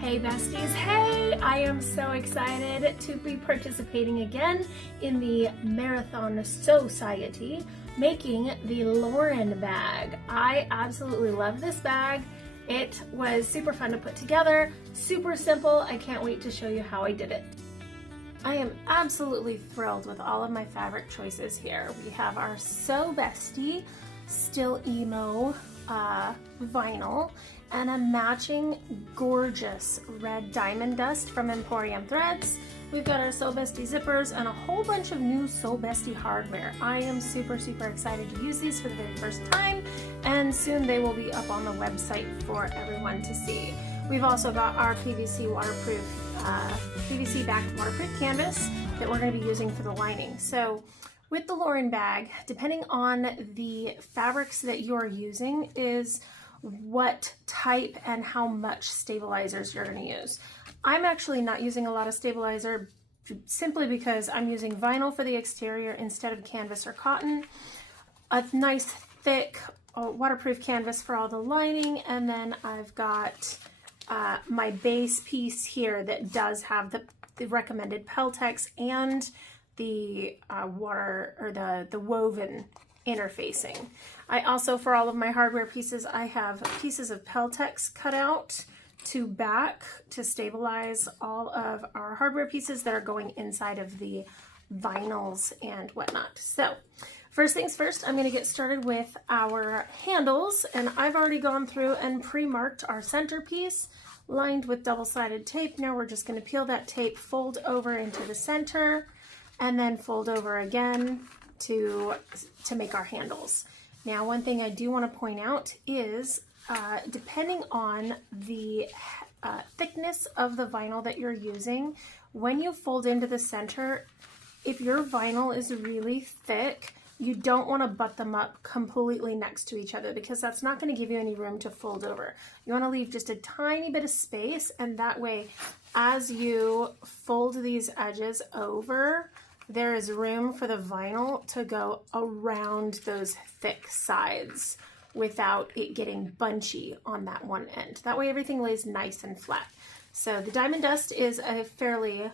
Hey besties, hey! I am so excited to be participating again in the Marathon Sewciety making the Lauren bag. I absolutely love this bag. It was super fun to put together, super simple. I can't wait to show you how I did it. I am absolutely thrilled with all of my fabric choices here. We have our Sew Bestie Still Emo vinyl and a matching gorgeous red diamond dust from Emporium Threads. We've got our Sew Bestie zippers and a whole bunch of new Sew Bestie hardware. I am super excited to use these for the very first time, and soon they will be up on the website for everyone to see. We've also got our PVC backed waterproof canvas that we're going to be using for the lining. So with the Lauren bag, depending on the fabrics that you're using is what type and how much stabilizers you're going to use. I'm actually not using a lot of stabilizer simply because I'm using vinyl for the exterior instead of canvas or cotton. A nice thick waterproof canvas for all the lining, and then I've got my base piece here that does have the recommended Peltex and the the woven interfacing. I also, for all of my hardware pieces, I have pieces of Peltex cut out to back to stabilize all of our hardware pieces that are going inside of the vinyls and whatnot. So first things first, I'm going to get started with our handles, and I've already gone through and pre-marked our centerpiece lined with double-sided tape. Now we're just going to peel that tape, fold over into the center, and then fold over again to make our handles. Now, one thing I do want to point out is depending on the thickness of the vinyl that you're using, when you fold into the center, if your vinyl is really thick, you don't want to butt them up completely next to each other because that's not going to give you any room to fold over. You want to leave just a tiny bit of space, and that way, as you fold these edges over, there is room for the vinyl to go around those thick sides without it getting bunchy on that one end. That way everything lays nice and flat. So the Diamond Dust is a fairly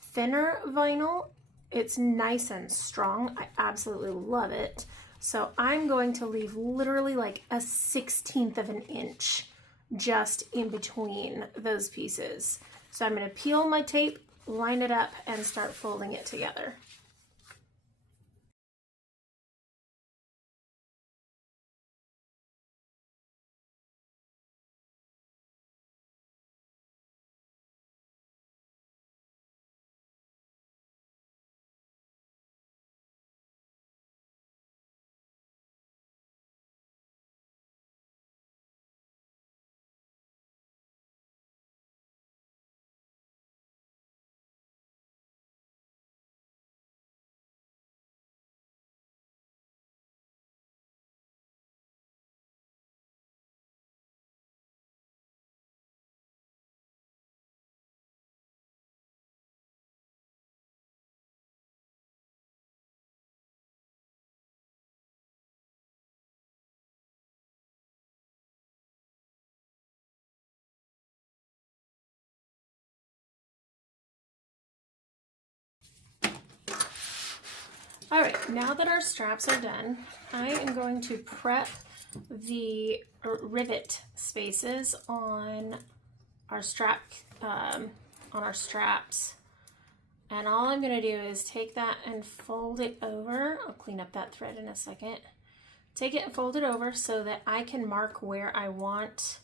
thinner vinyl. It's nice and strong. I absolutely love it. So I'm going to leave literally like a 1/16 of an inch just in between those pieces. So I'm going to peel my tape, line it up, and start folding it together. All right, now that our straps are done, I am going to prep the rivet spaces on our straps. And all I'm going to do is take that and fold it over. I'll clean up that thread in a second. Take it and fold it over so that I can mark where I want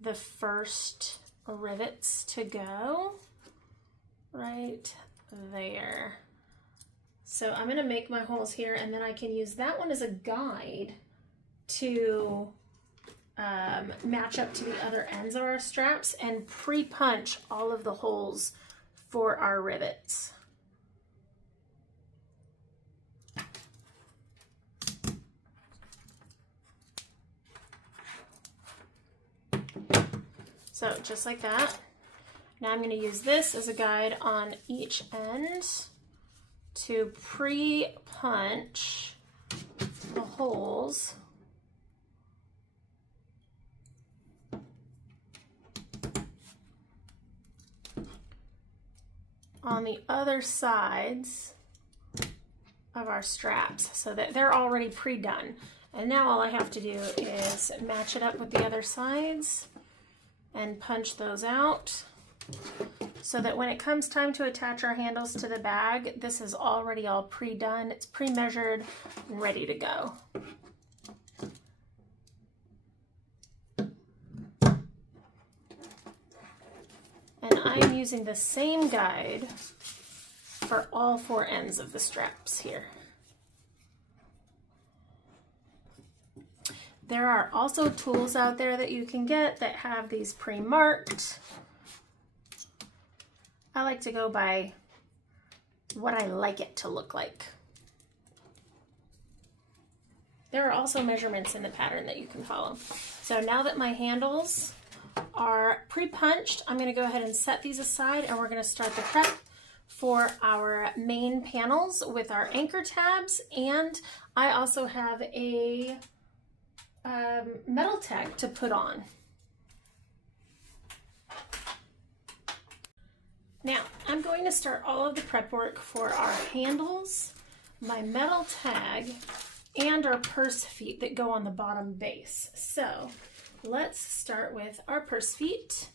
the first rivets to go. Right there. So I'm going to make my holes here, and then I can use that one as a guide to match up to the other ends of our straps and pre-punch all of the holes for our rivets. So just like that. Now I'm going to use this as a guide on each end to pre-punch the holes on the other sides of our straps so that they're already pre-done. And now all I have to do is match it up with the other sides and punch those out so that when it comes time to attach our handles to the bag, this is already all pre-done. It's pre-measured, ready to go. And I'm using the same guide for all 4 ends of the straps here. There are also tools out there that you can get that have these pre-marked. I like to go by what I like it to look like. There are also measurements in the pattern that you can follow. So now that my handles are pre-punched, I'm going to go ahead and set these aside, and we're going to start the prep for our main panels with our anchor tabs. And I also have a metal tag to put on. Now I'm going to start all of the prep work for our handles, my metal tag, and our purse feet that go on the bottom base. So let's start with our purse feet.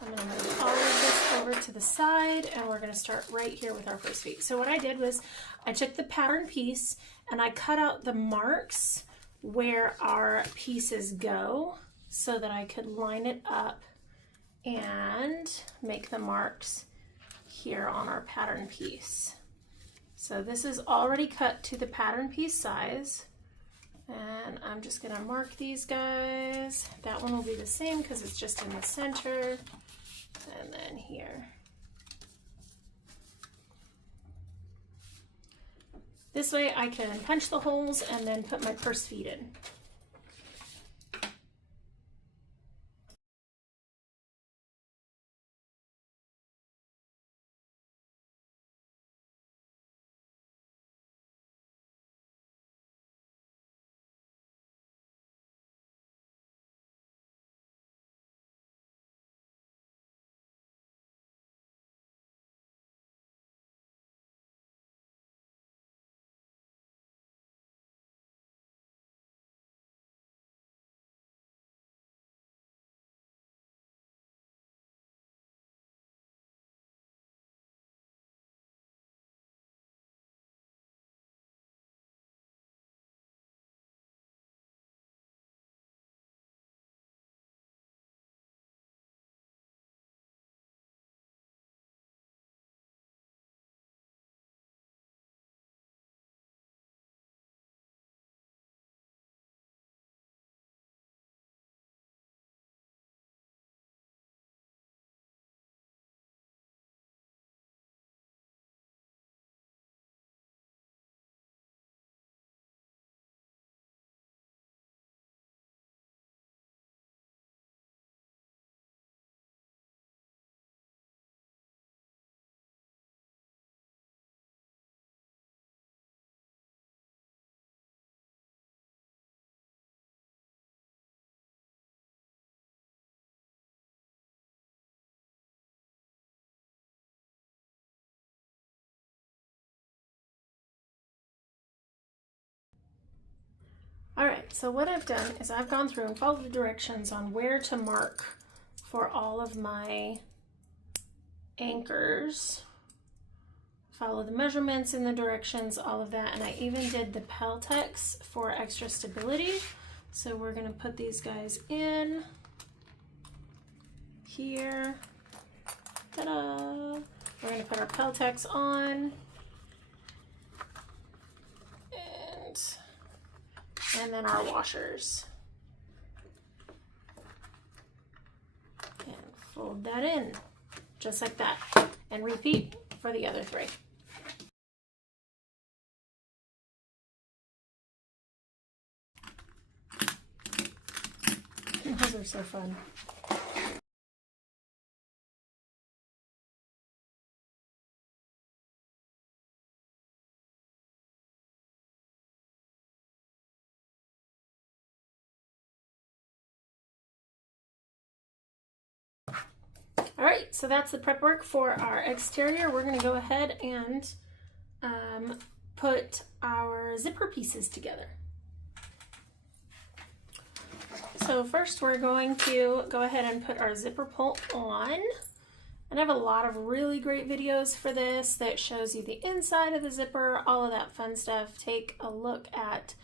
I'm going to move all of this over to the side, and we're going to start right here with our purse feet. So what I did was I took the pattern piece and I cut out the marks where our pieces go so that I could line it up and make the marks here on our pattern piece. So this is already cut to the pattern piece size, and I'm just going to mark these guys. That one will be the same because it's just in the center, and then here. This way I can punch the holes and then put my purse feet in. All right, so what I've done is I've gone through and followed the directions on where to mark for all of my anchors. Follow the measurements and the directions, all of that, and I even did the Peltex for extra stability. So we're gonna put these guys in here. Ta-da! We're gonna put our Peltex on. And then our washers. And fold that in, just like that. And repeat for the other 3. Those are so fun. All All right, so that's the prep work for our exterior. We're going to go ahead and put our zipper pieces together. So first we're going to go ahead and put our zipper pull on. And I have a lot of really great videos for this that shows you the inside of the zipper, all of that fun stuff. Take a look at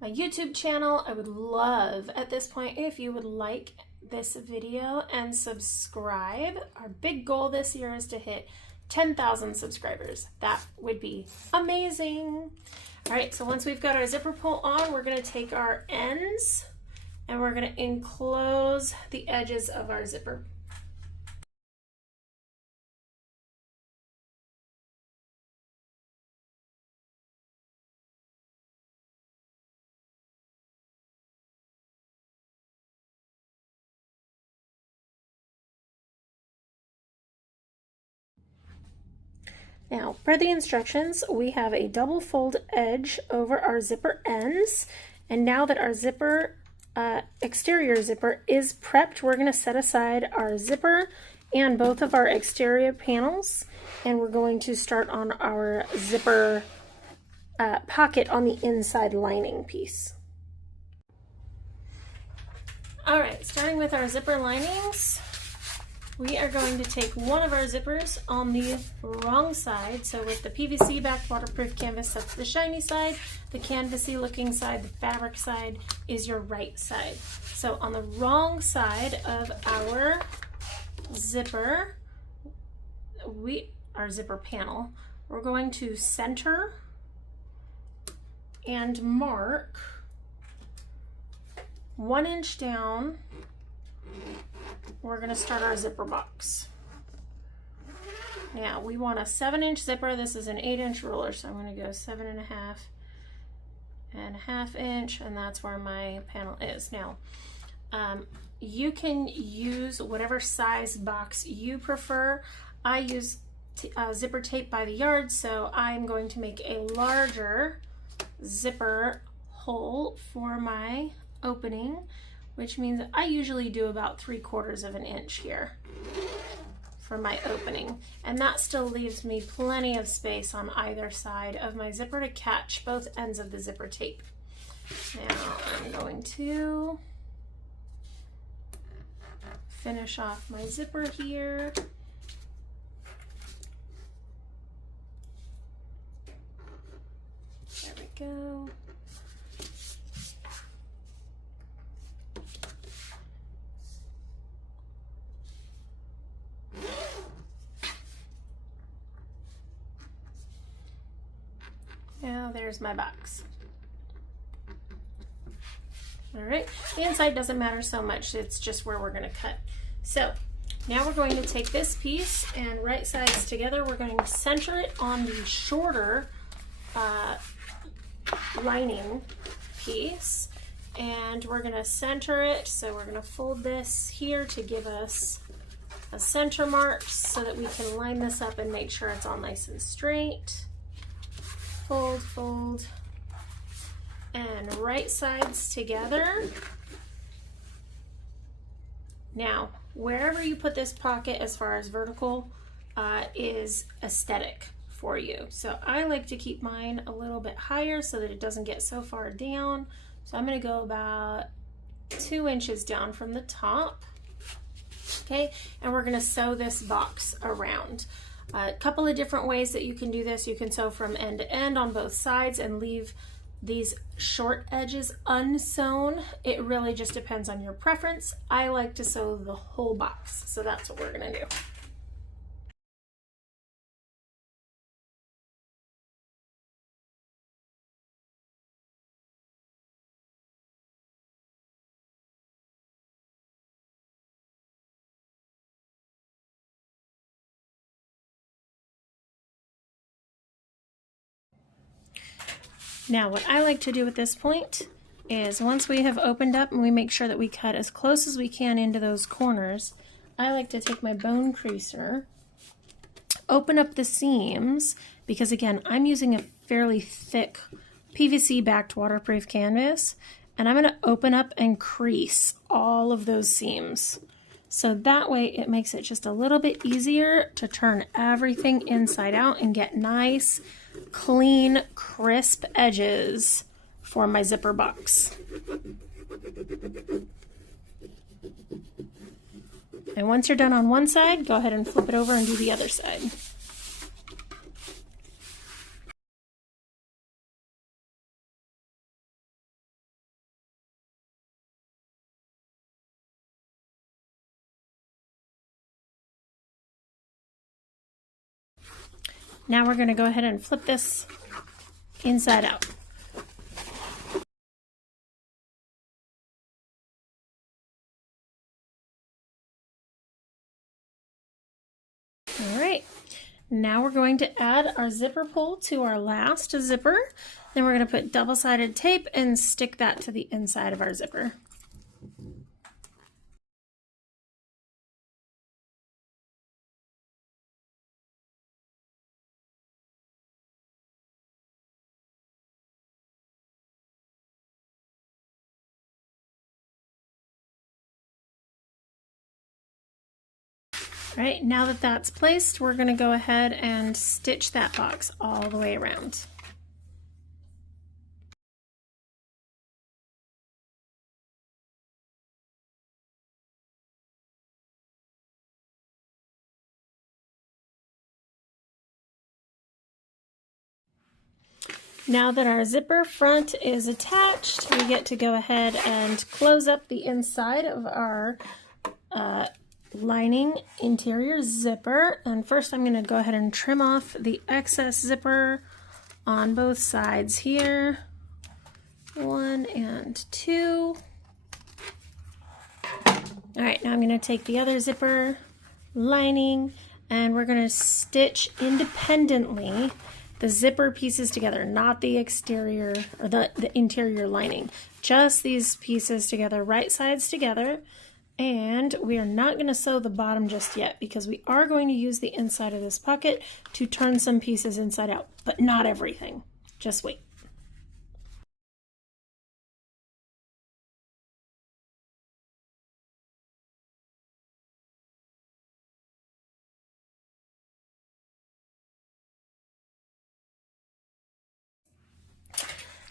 my YouTube channel. I would love at this point if you would like this video and subscribe. Our big goal this year is to hit 10,000 subscribers. That would be amazing. All right, so once we've got our zipper pull on, we're going to take our ends and we're going to enclose the edges of our zipper. Now, per the instructions, we have a double fold edge over our zipper ends. And now that our zipper, exterior zipper is prepped, we're gonna set aside our zipper and both of our exterior panels. And we're going to start on our zipper pocket on the inside lining piece. All right, starting with our zipper linings, we are going to take one of our zippers on the wrong side. So with the PVC backed waterproof canvas, that's the shiny side. The canvasy looking side, the fabric side, is your right side. So on the wrong side of our zipper, our zipper panel, we're going to center and mark 1 inch down. We're going to start our zipper box. Now we want a 7-inch zipper. This is an 8-inch ruler, so I'm going to go 7.5 inch, and that's where my panel is. Now, you can use whatever size box you prefer. I use zipper tape by the yard, so I'm going to make a larger zipper hole for my opening, which means I usually do about 3/4 of an inch here for my opening. And that still leaves me plenty of space on either side of my zipper to catch both ends of the zipper tape. Now I'm going to finish off my zipper here. There we go. Now there's my box. All right, the inside doesn't matter so much, it's just where we're gonna cut. So now we're going to take this piece and right sides together. We're going to center it on the shorter lining piece, and we're gonna center it. So we're gonna fold this here to give us a center mark so that we can line this up and make sure it's all nice and straight. Fold, fold, and right sides together. Now, wherever you put this pocket as far as vertical is aesthetic for you. So I like to keep mine a little bit higher so that it doesn't get so far down. So I'm gonna go about 2 inches down from the top. Okay, and we're gonna sew this box around. A couple of different ways that you can do this. You can sew from end to end on both sides and leave these short edges unsewn. It really just depends on your preference. I like to sew the whole box, so that's what we're gonna do. Now, what I like to do at this point is once we have opened up and we make sure that we cut as close as we can into those corners, I like to take my bone creaser, open up the seams, because again, I'm using a fairly thick PVC backed waterproof canvas, and I'm going to open up and crease all of those seams. So that way it makes it just a little bit easier to turn everything inside out and get nice, clean, crisp edges for my zipper box. And once you're done on one side, go ahead and flip it over and do the other side. Now we're going to go ahead and flip this inside out. All right, now we're going to add our zipper pull to our last zipper. Then we're going to put double-sided tape and stick that to the inside of our zipper. All right, now that that's placed, we're going to go ahead and stitch that box all the way around. Now that our zipper front is attached, we get to go ahead and close up the inside of our lining interior zipper. And first I'm going to go ahead and trim off the excess zipper on both sides here. 1 and 2. All right, now I'm going to take the other zipper lining and we're going to stitch independently the zipper pieces together, not the exterior or the interior lining. Just these pieces together, right sides together. And we are not going to sew the bottom just yet because we are going to use the inside of this pocket to turn some pieces inside out, but not everything. Just wait.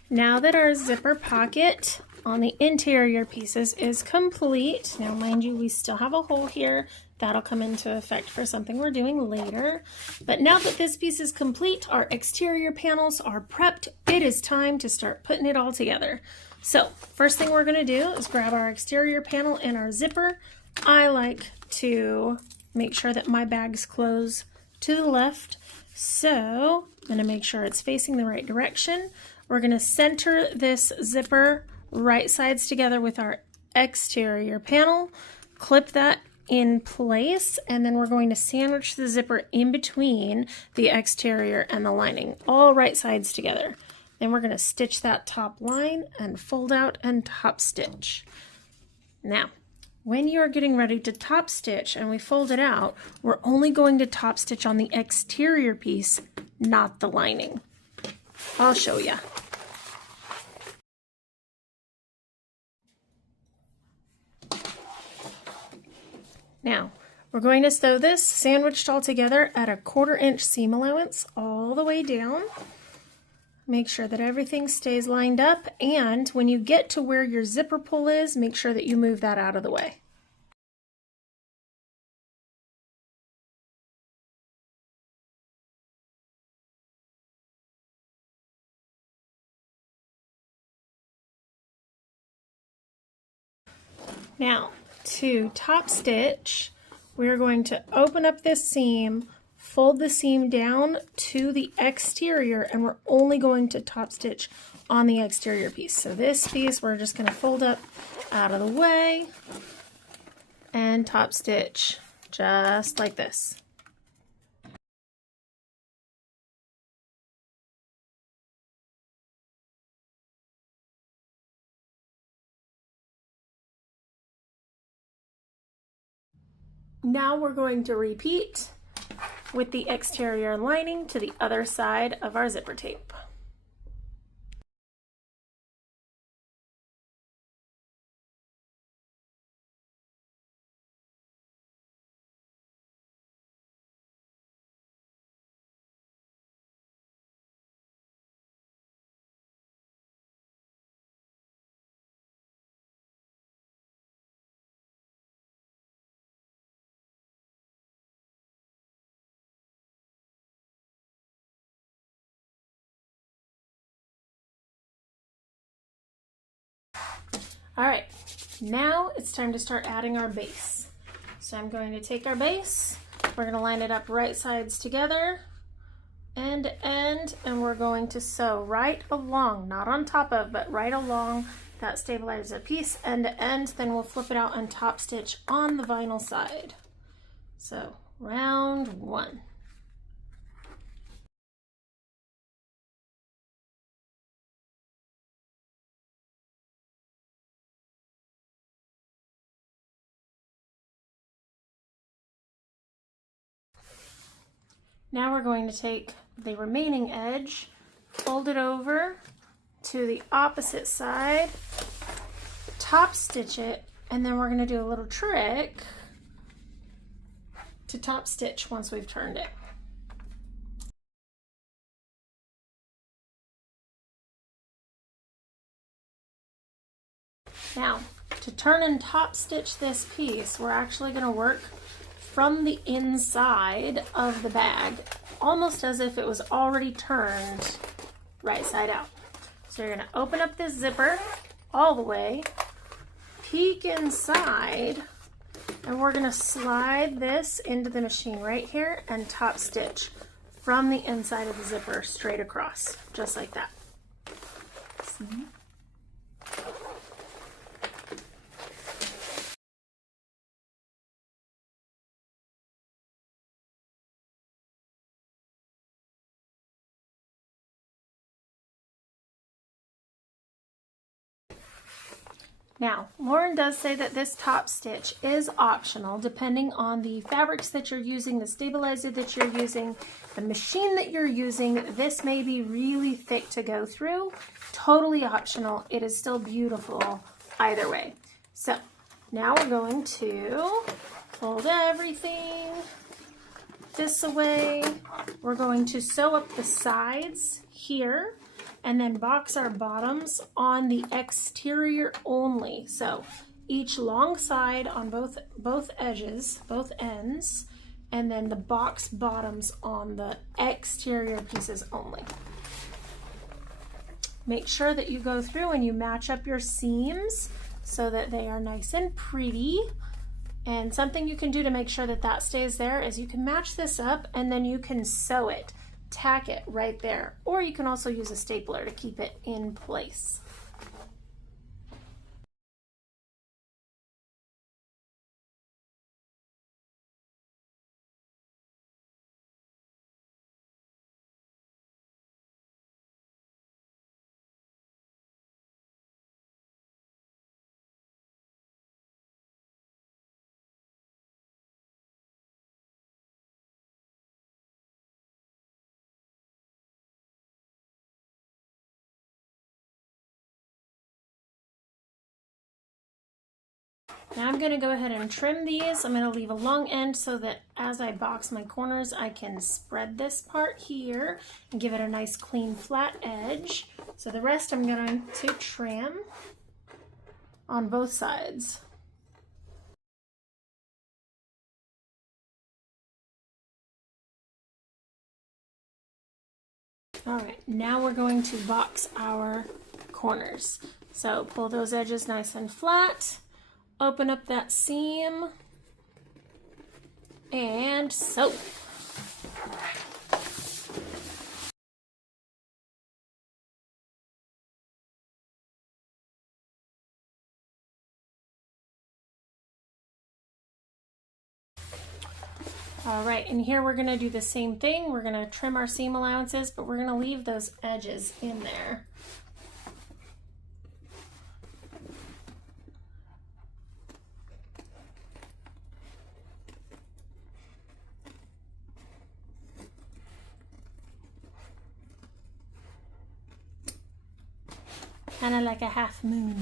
Now that our zipper pocket on the interior pieces is complete, now mind you, we still have a hole here. That'll come into effect for something we're doing later. But now that this piece is complete, our exterior panels are prepped. It is time to start putting it all together. So first thing we're gonna do is grab our exterior panel and our zipper. I like to make sure that my bags close to the left. So I'm gonna make sure it's facing the right direction. We're going to center this zipper right sides together with our exterior panel, clip that in place, and then we're going to sandwich the zipper in between the exterior and the lining, all right sides together. Then we're going to stitch that top line and fold out and top stitch. Now, when you're getting ready to top stitch and we fold it out, we're only going to top stitch on the exterior piece, not the lining. I'll show you. Now, we're going to sew this sandwiched all together at a 1/4 inch seam allowance all the way down. Make sure that everything stays lined up, and when you get to where your zipper pull is, make sure that you move that out of the way. Now, to top stitch, we're going to open up this seam, fold the seam down to the exterior, and we're only going to top stitch on the exterior piece. So this piece we're just going to fold up out of the way and top stitch just like this. Now we're going to repeat with the exterior lining to the other side of our zipper tape. All right, now it's time to start adding our base. So I'm going to take our base, we're going to line it up right sides together, end to end, and we're going to sew right along, not on top of, but right along that stabilizer piece, end to end. Then we'll flip it out and top stitch on the vinyl side. So round one. Now we're going to take the remaining edge, fold it over to the opposite side, top stitch it, and then we're going to do a little trick to top stitch once we've turned it. Now, to turn and top stitch this piece, we're actually going to work from the inside of the bag, almost as if it was already turned right side out. So you're going to open up this zipper all the way, peek inside, and we're going to slide this into the machine right here and top stitch from the inside of the zipper straight across, just like that. See? Now, Lauren does say that this top stitch is optional depending on the fabrics that you're using, the stabilizer that you're using, the machine that you're using. This may be really thick to go through. Totally optional. It is still beautiful either way. So now we're going to fold everything this away. We're going to sew up the sides here and then box our bottoms on the exterior only. So each long side on both edges, both ends, and then the box bottoms on the exterior pieces only. Make sure that you go through and you match up your seams so that they are nice and pretty. And something you can do to make sure that that stays there is you can match this up and then you can sew it. Tack it right there, or you can also use a stapler to keep it in place. Now I'm going to go ahead and trim these. I'm going to leave a long end so that as I box my corners, I can spread this part here and give it a nice clean flat edge. So the rest I'm going to trim on both sides. All right, now we're going to box our corners. So pull those edges nice and flat. Open up that seam and sew. All right, and here we're going to do the same thing. We're going to trim our seam allowances, but we're going to leave those edges in there. Kind of like a half moon.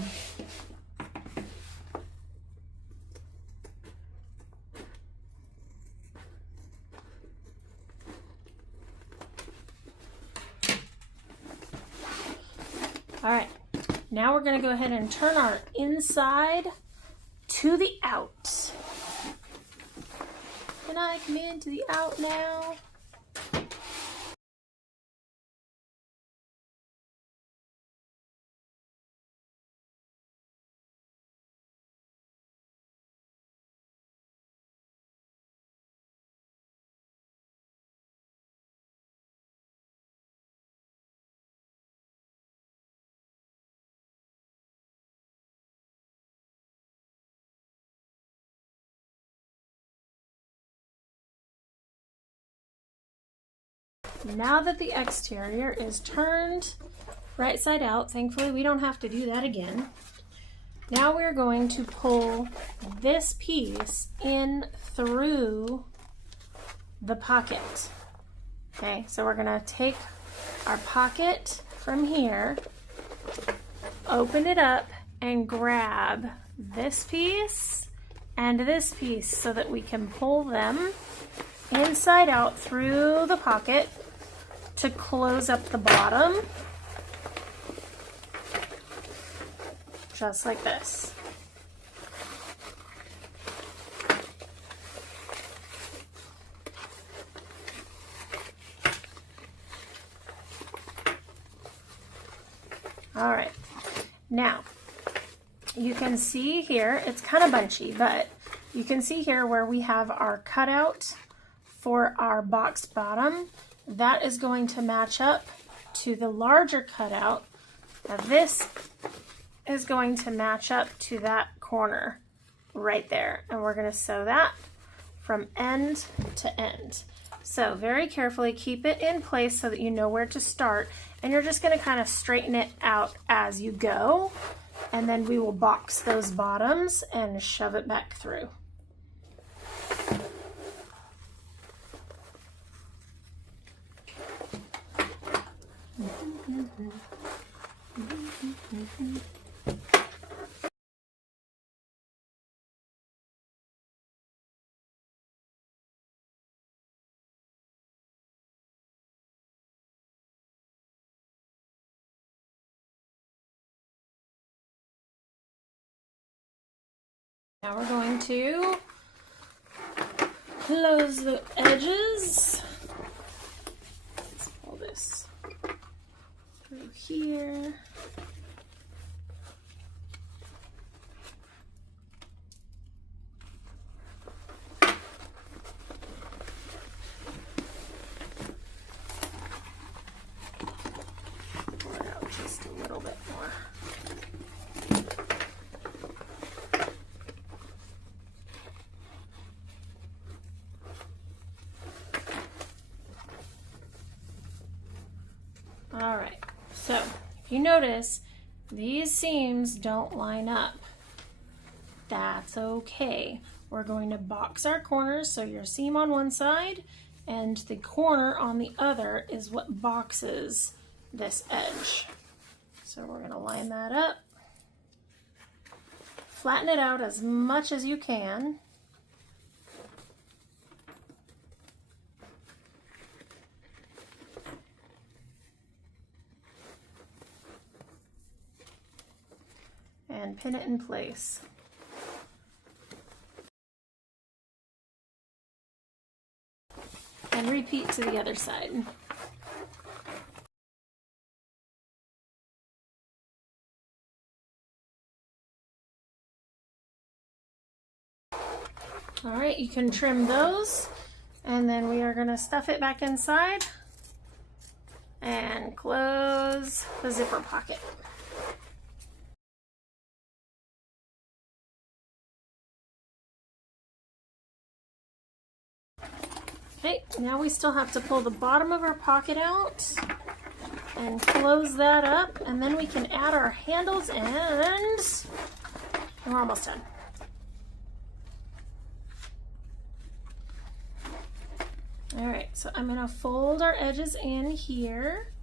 All right, now we're going to go ahead and turn our inside to the out. Can I come into the out now? now that the exterior is turned right side out, thankfully we don't have to do that again. Now we're going to pull this piece in through the pocket. Okay, so we're gonna take our pocket from here, open it up, and grab this piece and this piece so that we can pull them inside out through the pocket to close up the bottom, just like this. All right, now you can see here, it's kind of bunchy, but you can see here where we have our cutout for our box bottom. That is going to match up to the larger cutout. Now this is going to match up to that corner right there, and we're going to sew that from end to end. So very carefully keep it in place so that you know where to start, and you're just going to kind of straighten it out as you go, and then we will box those bottoms and shove it back through. Now we're going to close the edges. Let's pull this through here. Pull it out just a little bit more. All right, so if you notice, these seams don't line up. That's okay. We're going to box our corners, so your seam on one side and the corner on the other is what boxes this edge. So we're going to line that up, flatten it out as much as you can. And pin it in place. And repeat to the other side. All right, you can trim those, and then we are going to stuff it back inside and close the zipper pocket. Okay, now we still have to pull the bottom of our pocket out and close that up, and then we can add our handles, and we're almost done. All right, so I'm gonna fold our edges in here,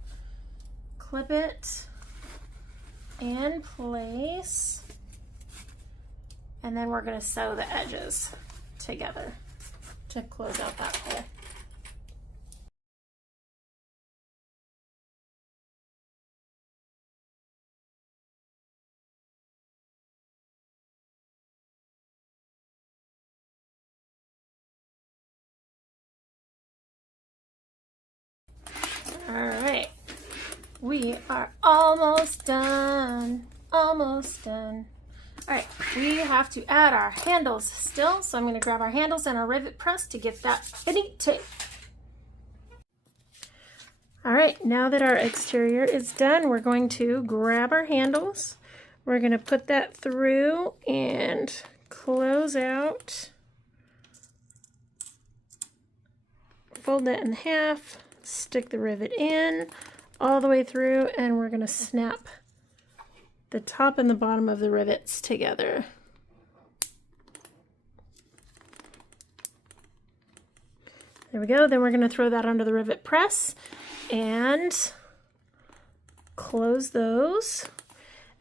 clip it in place, and then we're gonna sew the edges together to close out that hole. All right, we are almost done, almost done. All right, we have to add our handles still, so I'm going to grab our handles and our rivet press to get that fitting tape. All right, now that our exterior is done, we're going to grab our handles. We're going to put that through and close out. Fold that in half, stick the rivet in all the way through, and we're going to snap the top and the bottom of the rivets together. There we go. Then we're going to throw that under the rivet press and close those.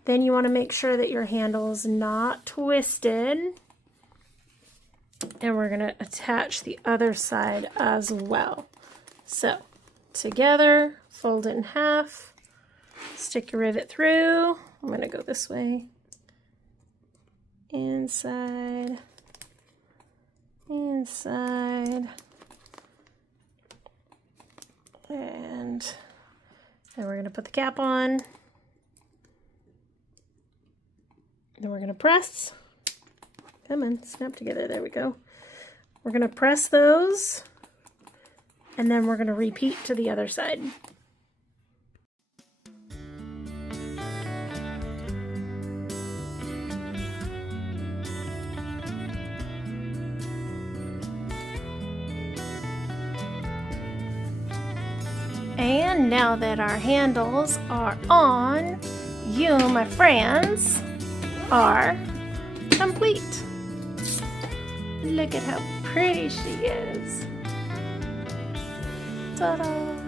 Then you want to make sure that your handle is not twisted. And we're going to attach the other side as well. So together, fold it in half, stick your rivet through. I'm going to go this way. Inside, inside. And then we're going to put the cap on. Then we're going to press. Come on, snap together. There we go. We're going to press those, and then we're going to repeat to the other side. And now that our handles are on, you, my friends, are complete. Look at how pretty she is. Ta-da!